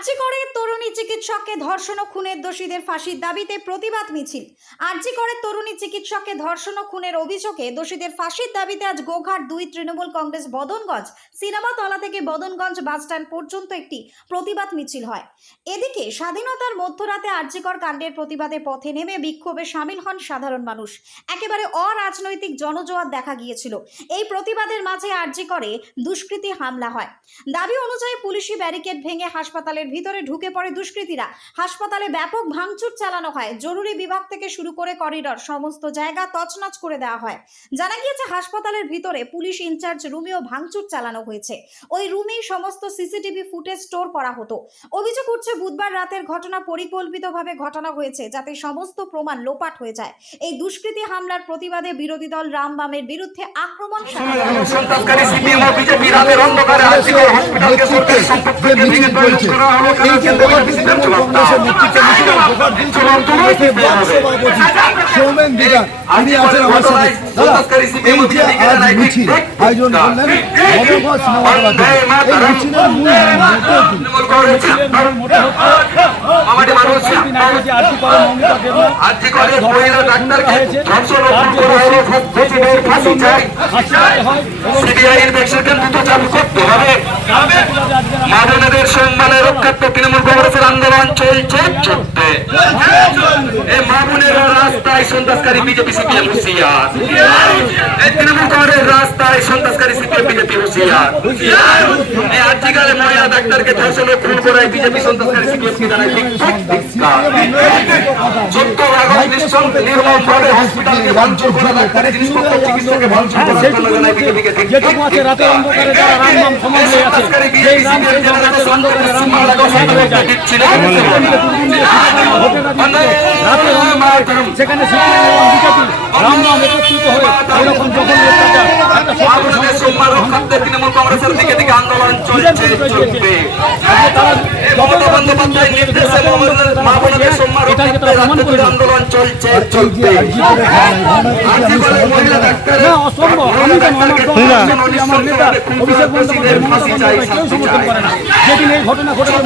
আরজি করে তরুণী চিকিৎসককে ধর্ষণ ও খুনের দোষীদের ফাঁসির দাবিতে প্রতিবাদ মিছিল। আরজি করে তরুণী চিকিৎসককে ধর্ষণ ও খুনের অভিযোগে দোষীদের ফাঁসির দাবিতে আজ গোঘাট 2 তৃণমূল কংগ্রেস বদনগঞ্জ সিনেমাতলা থেকে বদনগঞ্জ বাসস্ট্যান্ড পর্যন্ত একটি প্রতিবাদ মিছিল হয়। এদিকে স্বাধীনতার মধ্যরাতে আরজিকর কাণ্ডের প্রতিবাদে পথে নেমে বিক্ষোভে সামিল হন সাধারণ মানুষ। একেবারে অরাজনৈতিক জনজোয়ার দেখা গিয়েছিল। এই প্রতিবাদের মাঝে আরজি করে দুষ্কৃতী হামলা হয়। দাবি অনুযায়ী পুলিশি ব্যারিকেড ভেঙে হাসপাতালের ভিতরে ঢুকে পড়ে দুষ্কৃতীরা। হাসপাতালে ব্যাপক ভাঙচুর চালানো হয়। জরুরি বিভাগ থেকে শুরু করে করিডর সমস্ত জায়গা তছনছ করে দেওয়া হয়। জানা গিয়েছে হাসপাতালের ভিতরে পুলিশ ইনচার্জ রুমেও ভাঙচুর চালানো হয়েছে। ওই রুমেই সমস্ত সিসিটিভি ফুটেজ স্টোর করা হতো। অভিযোগ উঠছে বুধবার রাতের ঘটনা পরিকল্পিতভাবে ঘটানো হয়েছে যাতে সমস্ত প্রমাণ লোপাট হয়ে যায়। এই দুষ্কৃতী হামলার প্রতিবাদে বিরোধী দল রাম বামের বিরুদ্ধে আক্রমণ সন্ত্রাসকারী সিপিএম ও বিজেপি রাতের অন্ধকারে আরজিকর হসপিটালকে সরকারি সম্পত্তিকে ভেঙে তৈরি করা হলো। এই যে কংগ্রেসের নেতৃত্বে সৌমেন দিঘা তিনি আছেন আমার সাথে। এই যে আজ মিছিল আয়োজন করলেন বদনগঞ্জ সিনেমাতলাতে, এই মিছিলের মূল মাদনেদের সম্মানের রক্ষার্থে তৃণমূল কংগ্রেসের আন্দোলন চলছে। এই মামুনেরা রাস্তায় সন্ত্রাসকারী বিজেপি সিপিএম হুঁশিয়ার। এই তৃণমূল কংগ্রেসের রাস্তায় সন্ত্রাসকারী সিপিএম বিজেপি হুঁশিয়ার। এই আর্জিকালে মহিলা ডাক্তারকে ধর্ষণ ও খুন করায় বিজেপি সন্ত্রাসকারী সিপিএমকে জানায় ধিক্কার। 14 আগস্ট নির্মমভাবে হসপিটালকে ভাঙচুর করে ডাক্তারের জিনিসপত্র চিকিৎসককে ভাঙচুর করে জানায় বিজেপিকে ধিক্কার। রাতের অন্ধকারে যারা রাম নাম সমাজ হয়ে আছে সেই নাম সেই রাতের অন্ধকারে রাম নাম সেখানে বিজেপি রাম নাম একত্রিত হয়ে এরকম যখন তৃণমূল কংগ্রেসের দিকে দিকে আন্দোলন চলছে। মমতা বন্দ্যোপাধ্যায়ের নির্দেশে আন্দোলন চলছে। অসম্ভব আমার নেতা অভিষেক বন্দ্যোপাধ্যায় মমতা বন্দ্যোপাধ্যায় কেউ সমর্থন করে না। যেদিন এই ঘটনা ঘটেছে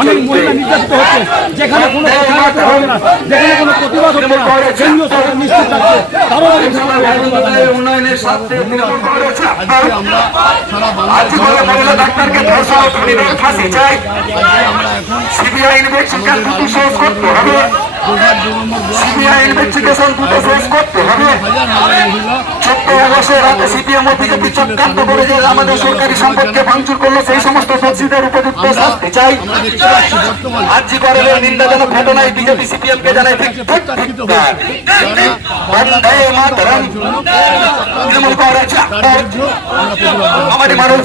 অনেক মহিলা নির্যাতিত হচ্ছে, যেখানে কোনো কথা হবে না, যেখানে কোনো প্রতিবাদ হবে না, কেন্দ্রীয় সরকার নিশ্চিত থাকছে। উন্নয়নের স্বার্থে আমরা মহিলা ডাক্তারকে ধর্ষণ ফাঁসি চাই। সিবিআই ইনভেস্টিগেশন দ্রুত শেষ করতে হবে। সিবিআই ইনভেস্টিগেশন দ্রুত শেষ করতে হবে। 14 আগস্টের রাতে সিপিএম ও বিজেপি চক্রান্ত করে যে আমাদের সরকারি সম্পদকে ভাঙচুর করলো সেই সমস্ত দোষীদের উপযুক্ত শাস্তি চাই। আরজি করের নিন্দাজনক ঘটনায় বিজেপি সিপিএম কে জানায় ধিক্কার। বন্দে মাতরম। তৃণমূল কংগ্রেস আমাদের মানুষ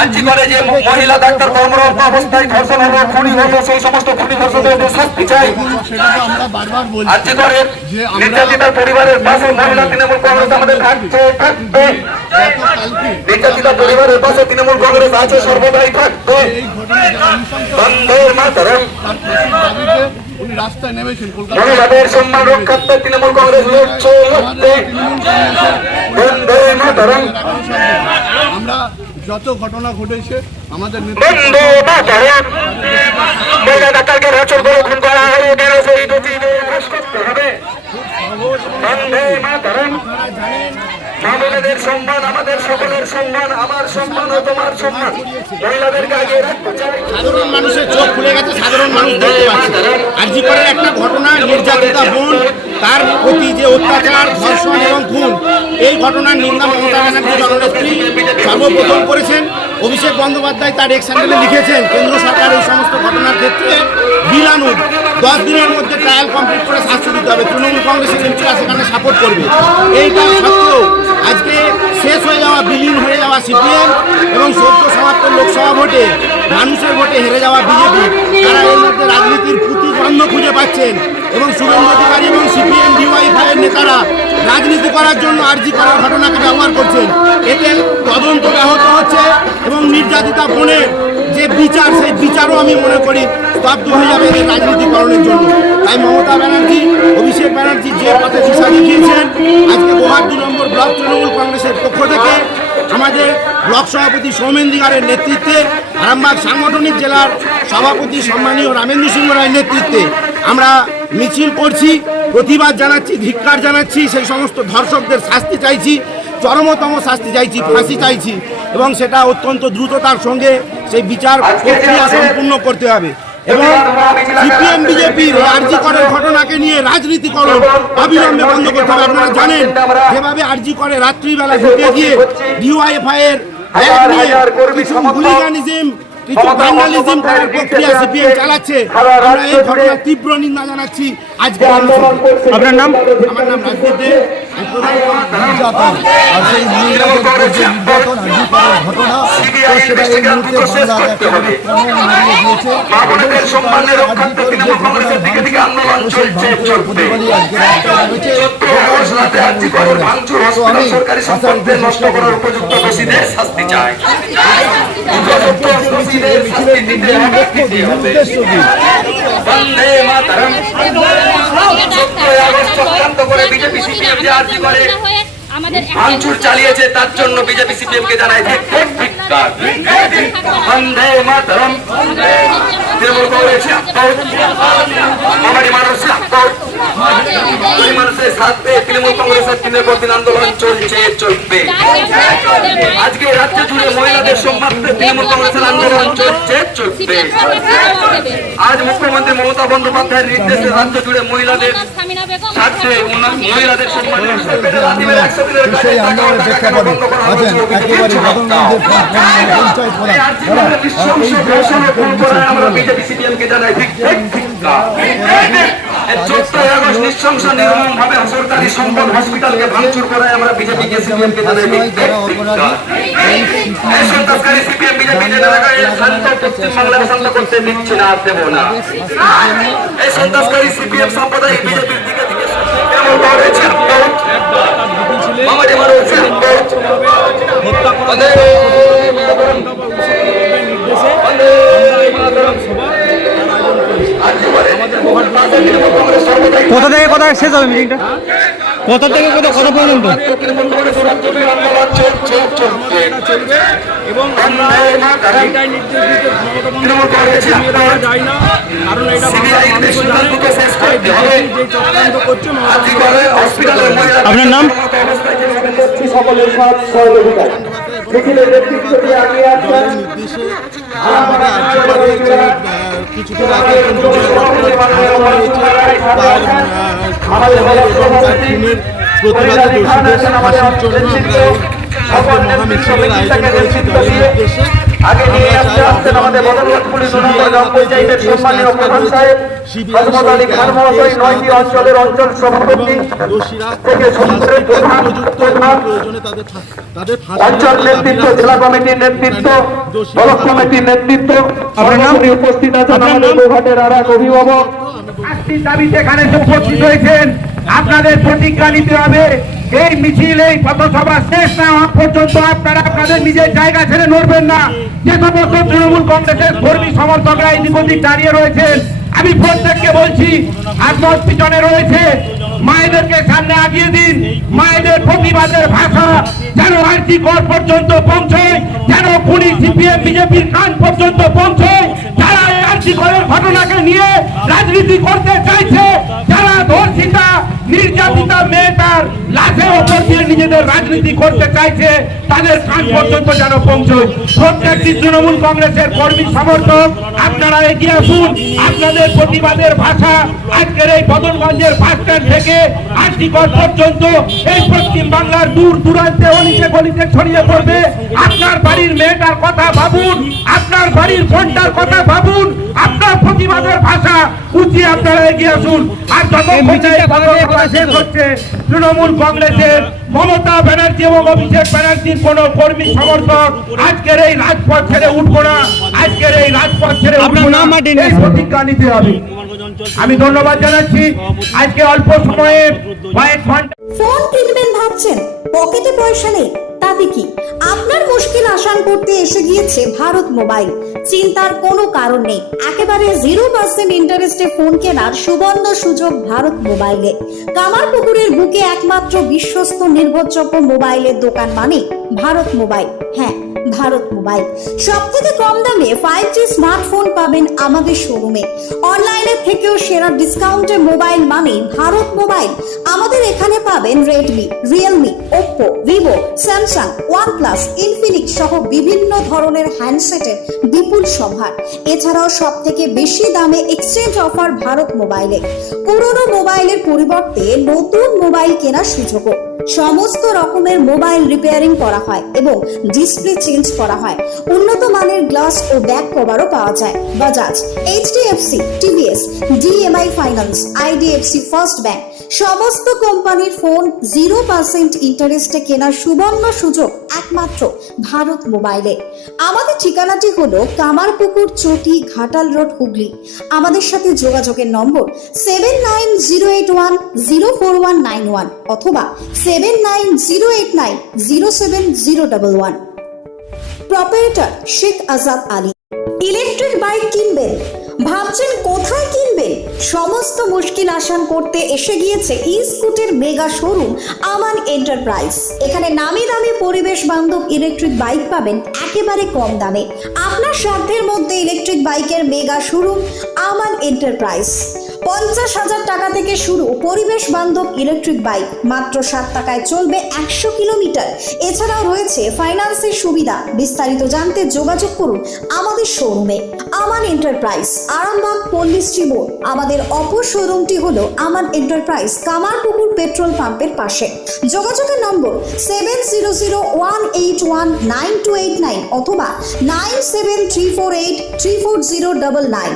আরজি করে যে মহিলা ডাক্তার কর্মরত অবস্থায় ধর্ষণ হলো, খুনি হলো, সেই সমস্ত খুনি ধর্ষণদের শাস্তি চাই। আরজি করে নির্যাতিতার পরিবারের পাশে মহিলা তৃণমূল কংগ্রেস আমাদের থাকবে। নির্যাতিতা পরিবারের পাশে তৃণমূল কংগ্রেস আছে, সর্বদাই থাকবে। বন্দে মাতরম। রাস্তায় নেমেছেন মহিলাদের সম্মান রক্ষার্থে তৃণমূল কংগ্রেস লড়ছে। বন্দে মাতরম। আমরা যত ঘটনা ঘটেছে আমাদের বন্দে মাতরম। মহিলা ডাক্তারকে ধর্ষণ করে খুন করা হলো, কেন সেই দোষীদের ফাঁস করতে হবে। বন্দে মাতরম। মহিলাদের সম্মান আমাদের সকলের সম্মান, আমার সম্মান ও তোমার সম্মান। মহিলাদেরকে আগে রাখতে চাই। সাধারণ মানুষের চোখ খুলে গেছে, সাধারণ মানুষ দেখতে পাচ্ছে। আরজি করের একটা ঘটনা, নির্যাতিতা বোন, তার প্রতি যে অত্যাচার, ধর্ষণ এবং খুন, এই ঘটনার নিন্দা মমতা ব্যানার্জি জননেত্রী সর্বপ্রথম করেছেন। অভিষেক বন্দ্যোপাধ্যায় তার এক্স হ্যান্ডেলে লিখেছেন কেন্দ্র সরকার এই সমস্ত ঘটনার ক্ষেত্রে বিলানুর 10 দিনের মধ্যে ট্রায়াল কমপ্লিট করে শাস্তি দিতে হবে। তৃণমূল কংগ্রেসের এমপিরা সেখানে সাপোর্ট করবে। এইটা সত্ত্বেও আজকে শেষ হয়ে যাওয়া, বিলীন হয়ে যাওয়া সিপিএম এবং সদ্য সমাপ্ত লোকসভা ভোটে মানুষের ভোটে হেরে যাওয়া বিজেপি, তারা এর মধ্যে রাজনীতির প্রতিদ্বন্দ্ব খুঁজে পাচ্ছেন এবং শুভেন্দু অধিকারী এবং সিপিএম ডিওয়াইএফআই এর নেতারা রাজনীতি করার জন্য আরজি করার ঘটনাকে ব্যবহার করছেন। এতে তদন্ত ব্যাহত হচ্ছে এবং নির্যাতিতা বোনের যে বিচার, সেই বিচারও আমি মনে করি স্তব্ধ হয়ে যাবে এদের রাজনীতিকরণের জন্য। তাই মমতা ব্যানার্জি, অভিষেক ব্যানার্জি যে পথে দিশা দেখিয়েছেন, আজকে গোহাট 2 নম্বর ব্লক তৃণমূল কংগ্রেসের পক্ষ থেকে আমাদের ব্লক সভাপতি সৌমেন দিগারের নেতৃত্বে, আরামবাগ সাংগঠনিক জেলার সভাপতি সম্মানীয় রামেন্দ্র সিংহ রায়ের নেতৃত্বে আমরা মিছিল করছি, প্রতিবাদ জানাচ্ছি, ধিক্কার জানাচ্ছি, সেই সমস্ত ধর্ষকদের শাস্তি চাইছি, চরমতম শাস্তি চাইছি, ফাঁসি চাইছি এবং সেটা অত্যন্ত দ্রুততার সঙ্গে সেই বিচার প্রক্রিয়া সম্পূর্ণ করতে হবে। এবং সিপিএম বিজেপির আরজি করের ঘটনাকে নিয়ে রাজনীতিকরণ অবিলম্বে বন্ধ করতে হবে। আপনারা জানেন যেভাবে আরজি করে রাত্রিবেলা ঢুকে গিয়ে ডিওয়াইএফআই এর ব্যাগ নিয়ে কিছু হুলিগানিজম, কিছু ভ্যান্ডালিজম করার প্রক্রিয়া সিপিএম চালাচ্ছে, আমরা এই ঘটনার তীব্র নিন্দা জানাচ্ছি। আজকে আপনার নাম? আমার নাম রাজদীপ দে। নির্যাতন আর সেই মহিলাদের উপর যে নির্যাতন আরজি করার ঘটনা, তো সেটা এই মুহূর্তে বাংলা একেবারে নাড়িয়ে দিয়েছে। প্রতিবাদী আজকে রয়েছে। তো আমি ভাঙচুর চালিয়েছে, তার জন্য বিজেপি সিপিএম কে জানাই ধিক্কার। বন্দে মাতরম। তৃণমূল কংগ্রেস মানুষের সাথ পেয়ে তৃণমূল কংগ্রেসের দিনের পর দিন আন্দোলন চলবে। আজকে রাজ্য জুড়ে মহিলাদের সম্মান তৃণমূল কংগ্রেসের আন্দোলন চলবে। আজ মুখ্যমন্ত্রী মমতা বন্দ্যোপাধ্যায়ের নির্দেশে রাজ্য জুড়ে মহিলাদের স্বার্থে মহিলাদের সম্মান সেই আন্দোলনের প্রেক্ষাপটে আছেন একেবারে বদলগঞ্জের পঞ্চায়েত প্রধান। আমরা বিজেপি সিপিএম কে জানাই ধিক্কার। 14 আগস্ট নৃশংস নির্মমভাবে সরকারি সম্পদ হসপিটালকে ভাঙচুর করায় আমরা বিজেপি কে সিপিএম কে জানাই ধিক্কার। এই সন্ত্রাসকারী সিপিএম বিজেপি জেলাকে শান্ত পশ্চিমবাংলাকে শান্ত করতে দিচ্ছে না, দেব না। এই সন্ত্রাসকারী সিপিএম সাম্প্রদায়িক বিজেপির দিকে কেমন করেছে মামাটি মানুষ কোথা থেকে কোথায় শেষ হবে মিটিংটা? কোথা থেকে কোথা কত পর্যন্ত? এবং আমরা এটাই নির্দেশ দিতে যাই না, কারণ এটা যে চক্রান্ত করছে। আপনার নাম? সকলের সাথ সহযোগিতা মিছিলের নেতৃত্ব দিয়ে আগিয়ে আসছেন নির্দেশে কিছুদিন আগে প্রতিবাদে দোষীদের ফাঁসির জন্য আমরা আজকে মহামিছিলের আয়োজন করেছি দলের নির্দেশে। অঞ্চল নেতৃত্ব, জেলা কমিটির নেতৃত্ব, ব্লক কমিটির নেতৃত্ব উপস্থিত আছেন আমাদের গোঘাটের আর এক অভিভাবক। 8টি দাবিতে এখানে উপস্থিত হয়েছেন। আপনাদের প্রতিজ্ঞা নিতে হবে, এই মিছিল, এই পথসভা শেষ না হওয়া পর্যন্ত আপনারা আপনাদের নিজের জায়গা ছেড়ে নড়বেন না। যে সমস্ত তৃণমূল কংগ্রেসের কর্মী সমর্থকরা এদিক ওদিক দাঁড়িয়ে রয়েছেন, আমি প্রত্যেককে বলছি, আপনার পিছনে রয়েছে, মায়েদেরকে সামনে আগিয়ে দিন। মায়েদের প্রতিবাদের ভাষা যেন আরজি কর পর্যন্ত পৌঁছয়, যেন খুনি সিপিএম বিজেপির কান পর্যন্ত পৌঁছয়। যারা আরজি করের ঘটনাকে নিয়ে রাজনীতি করতে চাইছে, যারা ধর্ষিতা নির্যাতিতা মেয়েটার লাশের ওপর দিয়ে নিজেদের রাজনীতি করতে চাইছে, তাদের কান পর্যন্ত যেন পৌঁছয়। প্রত্যেকটি তৃণমূল কংগ্রেসের কর্মী সমর্থক আপনারা এগিয়ে আসুন। আপনাদের প্রতিবাদের ভাষা আজকের এই বদলগঞ্জের বাস স্ট্যান্ড থেকে আরজি কর পর্যন্ত এই পশ্চিম বাংলার দূর দূরান্তে অলিতে গলিতে ছড়িয়ে পড়বে। আপনার বাড়ির মেয়েটার কথা ভাবুন, আপনার বাড়ির বোনটার কথা ভাবুন, আপনার প্রতিবাদের ভাষা উঠিয়ে আপনারা এগিয়ে আসুন। আর হচ্ছে তৃণমূল কংগ্রেসের মমতা ব্যানার্জি এবং অভিষেক ব্যানার্জির কোন কর্মী সমর্থক আজকের এই রাজপথ ছেড়ে উঠবো না, আজকের এই রাজপথ ছেড়ে উঠবো না, এই প্রতিজ্ঞা নিতে হবে। আমি ধন্যবাদ জানাচ্ছি। আজকে অল্প সময়ে কয়েক ঘন্টা ফোন কিনবেন ভাবছেন, পকেটে পয়সা নেই, তাতে কি? আপনার মুশকিল আসান করতে এসে গিয়েছে ভারত মোবাইল। চিন্তার কোনো কারণ নেই, একেবারে 0% ইন্টারেস্টে ফোন কেনার সুবর্ণ সুযোগ ভারত মোবাইলে। কামারপুকুরের বুকে একমাত্র বিশ্বস্ত নির্ভরযোগ্য মোবাইলের দোকান মানে ভারত মোবাইল। হ্যাঁ, ভারত মোবাইল। সব থেকে কম দামে 5G স্মার্টফোন পাবেন আমাদের শোরুমে। অনলাইনের থেকেও সেরা ডিসকাউন্টে মোবাইল মানে ভারত মোবাইল। আমাদের এখানে পাবেন Redmi, Realme, Oppo, Vivo, Samsung, OnePlus, Infinix সহ বিভিন্ন ধরনের হ্যান্ডসেটের বিপুল সম্ভার। এছাড়াও সব থেকে বেশি দামে এক্সচেঞ্জ অফার ভারত মোবাইলে। পুরনো মোবাইলের পরিবর্তে নতুন মোবাইল কেনার সুযোগও। সমস্ত রকমের মোবাইল রিপেয়ারিং করা হয় এবং ডিসপ্লে চেঞ্জ করা হয়। উন্নত মানের গ্লাস ও ব্যাক কভারও পাওয়া যায়। Bajaj, HDFC, TVS, DMI finance, IDFC first bank সমস্ত কোম্পানির ফোন 0% ইন্টারেস্টে কেনার সুবর্ণ সুযোগ একমাত্র ভারত মোবাইলে। আমাদের ঠিকানাটি হলো কামারপুকুর, চটি, ঘাটাল রোড, হুগলি। আমাদের সাথে যোগাযোগের নম্বর 7908104191 অথবা 7908907011। Proprietor Sheikh Azad Ali. Electric bike কিনবেন, ভাবছেন কোথায় কিনবেন? সমস্ত মুশকিল আসান করতে এসে গিয়েছে ই-স্কুটের মেগা শোরুম আমান এন্টারপ্রাইজ। এখানে নামি দামি পরিবেশ বান্ধব ইলেকট্রিক বাইক পাবেন একেবারে কম দামে। আপনার সাধ্যের মধ্যে ইলেকট্রিক বাইকের মেগা শোরুম আমান এন্টারপ্রাইজ। 50,000 টাকা থেকে শুরু পরিবেশ বান্ধব ইলেকট্রিক বাইক, মাত্র 7 টাকায় চলবে 100 কিলোমিটার। এছাড়াও রয়েছে ফাইন্যান্সের সুবিধা। বিস্তারিত জানতে যোগাযোগ করুন আমাদের শোরুমে আমান এন্টারপ্রাইজ, আরামবাগ, পল্লীশ্রী মোড়। আমাদের অপর শোরুমটি হলো আমান এন্টারপ্রাইজ, কামারপুকুর পেট্রোল পাম্পের পাশে। যোগাযোগের নম্বর 7001819289 অথবা 9734834099।